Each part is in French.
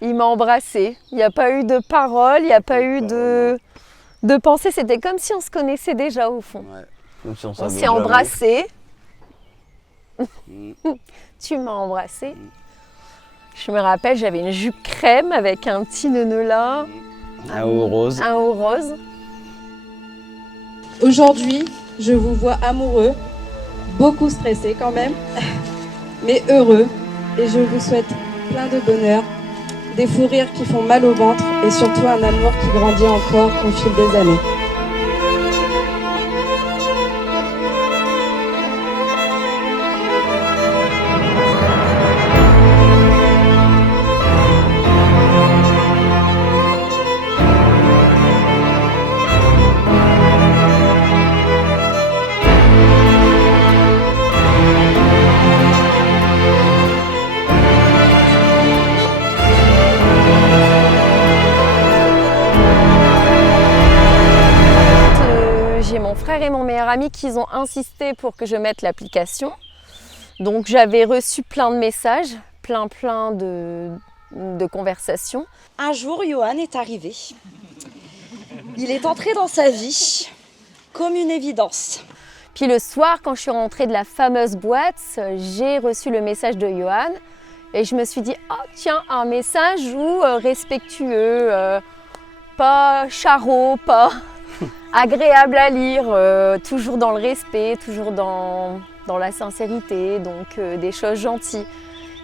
Il m'a embrassée. Il n'y a pas eu de parole, il n'y a pas eu de pensée. C'était comme si on se connaissait déjà au fond. Ouais. Comme si on On savait s'est jamais. embrassés. Mm. Tu m'as embrassée. Je me rappelle, j'avais une jupe crème avec un petit nœud là. Un haut rose. Un haut rose. Aujourd'hui, je vous vois amoureux, beaucoup stressé quand même, mais heureux. Et je vous souhaite plein de bonheur, des fous rires qui font mal au ventre et surtout un amour qui grandit encore au fil des années. J'ai mon frère et mon meilleur ami qui ont insisté pour que je mette l'application. Donc j'avais reçu plein de messages, plein de conversations. Un jour, Johan est arrivé. Il est entré dans sa vie comme une évidence. Puis le soir, quand je suis rentrée de la fameuse boîte, j'ai reçu le message de Johan et je me suis dit « Oh tiens, un message où respectueux, pas charot, pas agréable à lire, toujours dans le respect, toujours dans la sincérité, donc des choses gentilles. »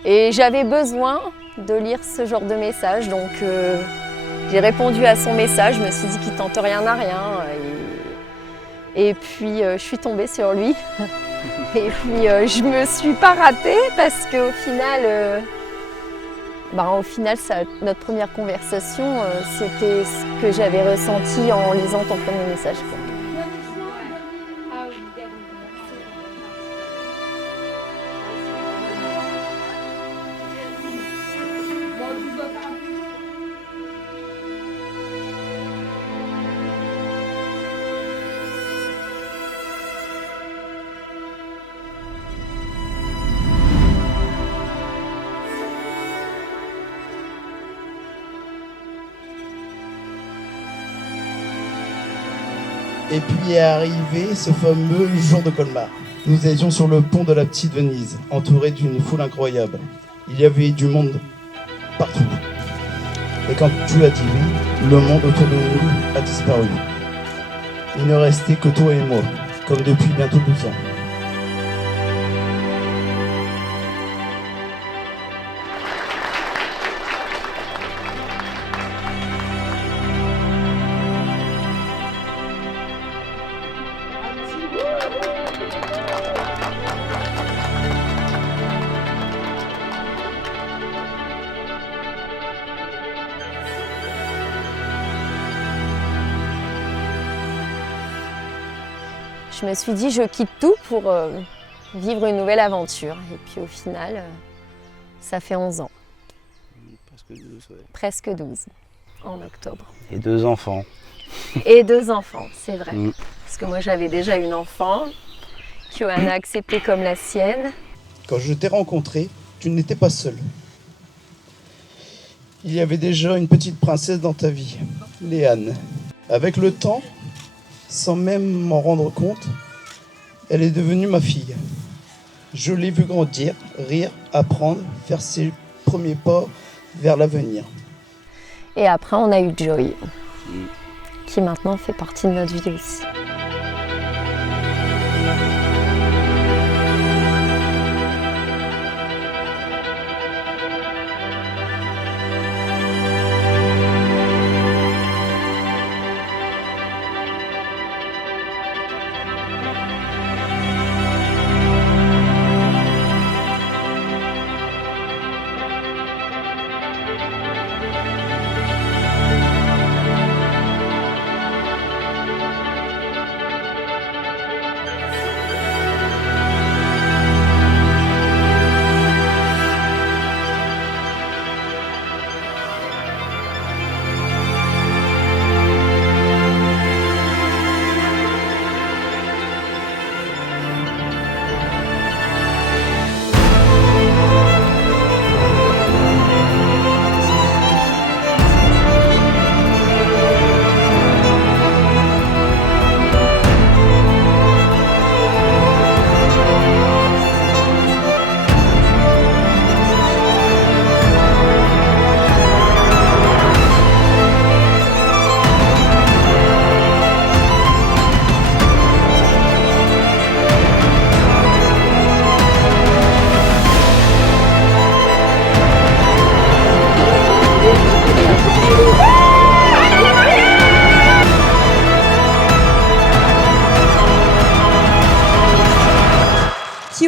Et j'avais besoin de lire ce genre de message, donc j'ai répondu à son message, je me suis dit qu'il tente rien à rien. Et puis je suis tombée sur lui. Et puis je me suis pas ratée parce qu'au final, notre première conversation, c'était ce que j'avais ressenti en lisant ton premier message, quoi. Et puis est arrivé ce fameux jour de Colmar. Nous étions sur le pont de la petite Venise, entourés d'une foule incroyable. Il y avait du monde partout. Et quand tu as dit oui, le monde autour de nous a disparu. Il ne restait que toi et moi, comme depuis bientôt 12 ans. Je me suis dit, je quitte tout pour vivre une nouvelle aventure. Et puis au final, ça fait 11 ans. Presque 12, ouais. Presque 12, en octobre. Et 2 enfants. Et 2 enfants, c'est vrai. Mm. Parce que moi, j'avais déjà une enfant, Johanna a accepté comme la sienne. Quand je t'ai rencontré, tu n'étais pas seule. Il y avait déjà une petite princesse dans ta vie, Léane. Avec le temps, sans même m'en rendre compte, elle est devenue ma fille. Je l'ai vue grandir, rire, apprendre, faire ses premiers pas vers l'avenir. Et après, on a eu Joy, qui maintenant fait partie de notre vie aussi.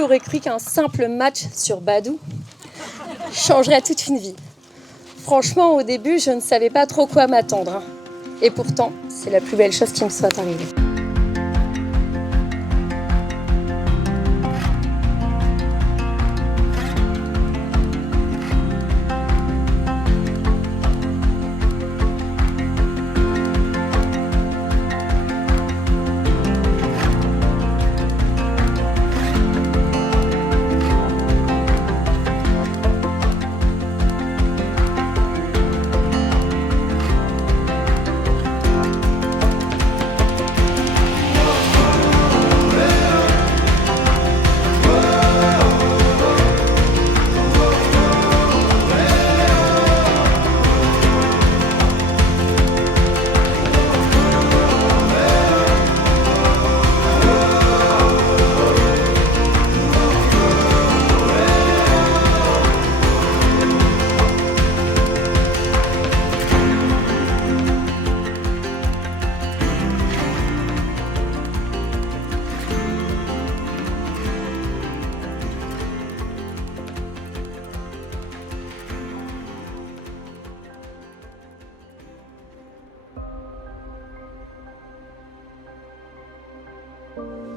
aurait cru qu'un simple match sur Badoo changerait toute une vie? Franchement, au début, je ne savais pas trop quoi m'attendre. Et pourtant, c'est la plus belle chose qui me soit arrivée.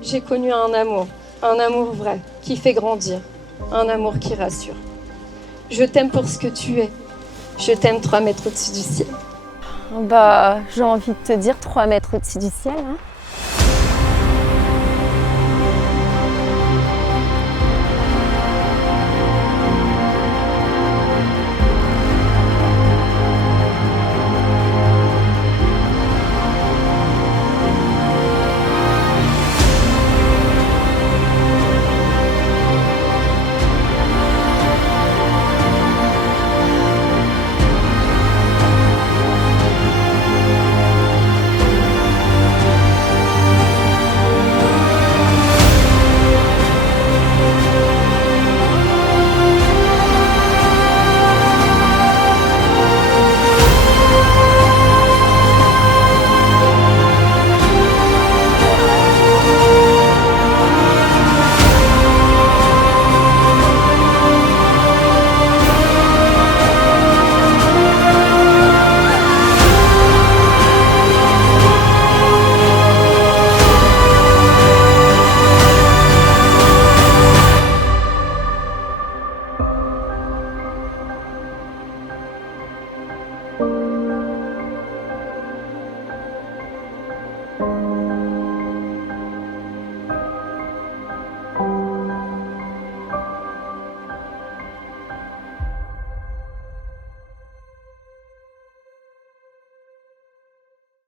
J'ai connu un amour vrai, qui fait grandir, un amour qui rassure. Je t'aime pour ce que tu es, je t'aime 3 mètres au-dessus du ciel. Bah, j'ai envie de te dire 3 mètres au-dessus du ciel, hein.